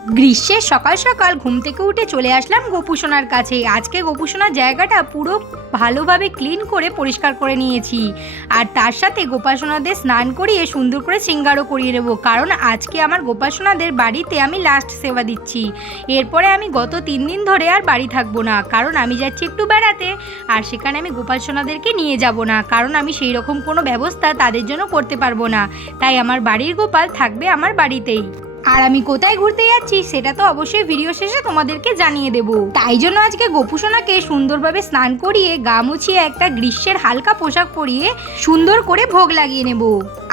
গ্রীষ্মের সকাল সকাল ঘুম থেকে উঠে চলে আসলাম গোপুসোনার কাছে। আজকে গোপুসোনার জায়গাটা পুরো ভালোভাবে ক্লিন করে পরিষ্কার করে নিয়েছি, আর তার সাথে গোপাসোনাদের স্নান করিয়ে সুন্দর করে শৃঙ্গারও করিয়ে নেবো, কারণ আজকে আমার গোপাসোনাদের বাড়িতে আমি লাস্ট সেবা দিচ্ছি। এরপরে আমি গত 3 দিন ধরে আর বাড়ি থাকবো না, কারণ আমি যাচ্ছি একটু বেড়াতে, আর সেখানে আমি গোপাসোনাদেরকে নিয়ে যাব না, কারণ আমি সেই রকম কোনো ব্যবস্থা তাদের জন্য করতে পারবো না। তাই আমার বাড়ির গোপাল থাকবে আমার বাড়িতেই। আর আমি কোথায় ঘুরতে যাচ্ছি সেটা তো অবশ্যই ভিডিও শেষে তোমাদেরকে জানিয়ে দেব। তাই জন্য আজকে গোপুসোনাকে সুন্দরভাবে স্নান করিয়ে গা মুছিয়ে একটা গ্রীষ্মের হালকা পোশাক পরিয়ে সুন্দর করে ভোগ লাগিয়ে নেব।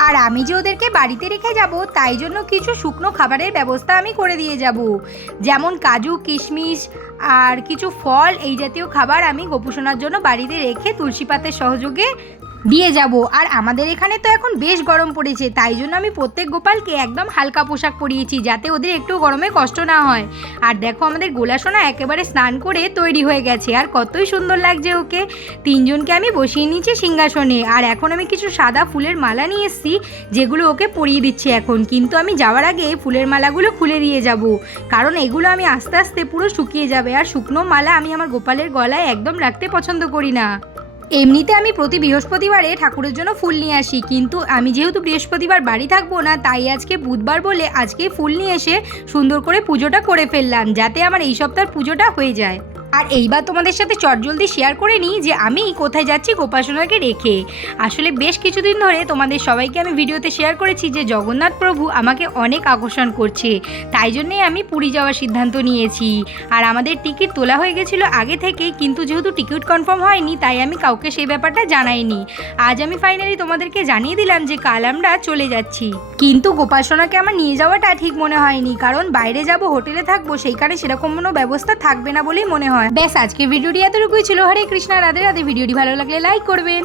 আর আমি যে ওদেরকে বাড়িতে রেখে যাব, তাই জন্য কিছু শুকনো খাবারের ব্যবস্থা আমি করে দিয়ে যাব, যেমন কাজু, কিশমিশ আর কিছু ফল, এই জাতীয় খাবার আমি গোপুসোনার জন্য বাড়িতে রেখে তুলসী পাতের সহযোগে দিয়ে যাব। আর আমাদের এখানে তো এখন বেশ গরম পড়েছে, তাই জন্য আমি প্রত্যেক গোপালকে একদম হালকা পোশাক পরিয়েছি, যাতে ওদের একটু গরমে কষ্ট না হয়। আর দেখো আমাদের গোলাসোনা একেবারে স্নান করে তৈরি হয়ে গেছে, আর কতই সুন্দর লাগছে ওকে। 3 জনকে আমি বসিয়ে নিয়েছি সিংহাসনে, আর এখন আমি কিছু সাদা ফুলের মালা নিয়ে এসেছি, যেগুলো ওকে পরিয়ে দিচ্ছি এখন। কিন্তু আমি যাওয়ার আগে ফুলের মালাগুলো খুলে দিয়ে যাব, কারণ এগুলো আমি আস্তে আস্তে পুরো শুকিয়ে যাবে, আর শুকনো মালা আমি আমার গোপালের গলায় একদম রাখতে পছন্দ করি না। এমনিতে আমি প্রতি বৃহস্পতিবারে ঠাকুরের জন্য ফুল নিয়ে আসি, কিন্তু আমি যেহেতু বৃহস্পতিবার বাড়ি থাকবো না, তাই আজকে বুধবার বলে আজকে ফুল নিয়ে এসে সুন্দর করে পুজোটা করে ফেললাম, যাতে আমার এই সপ্তাহের পুজোটা হয়ে যায়। আর এইবার তোমাদের সাথে চটজলদি শেয়ার করে নিই যে আমি কোথায় যাচ্ছি গোপাসোনাকে রেখে। আসলে বেশ কিছুদিন ধরে তোমাদের সবাইকে আমি ভিডিওতে শেয়ার করেছি যে জগন্নাথ প্রভু আমাকে অনেক আকর্ষণ করছে, তাই জন্যেই আমি পুরী যাওয়ার সিদ্ধান্ত নিয়েছি। আর আমাদের টিকিট তোলা হয়ে গেছিলো আগে থেকেই, কিন্তু যেহেতু টিকিট কনফার্ম হয়নি, তাই আমি কাউকে সেই ব্যাপারটা জানাইনি। আজ আমি ফাইনালি তোমাদেরকে জানিয়ে দিলাম যে কাল আমরা চলে যাচ্ছি। কিন্তু গোপাসোনাকে আমার নিয়ে যাওয়াটা ঠিক মনে হয়নি, কারণ বাইরে যাব, হোটেলে থাকবো, সেইখানে সেরকম কোনো ব্যবস্থা থাকবে না বলেই মনে হয়। ব্যাস, আজকে ভিডিওটি এতটুকুই ছিল। হরে কৃষ্ণা, রাধে রাধে। ভিডিওটি ভালো লাগলে লাইক করবেন।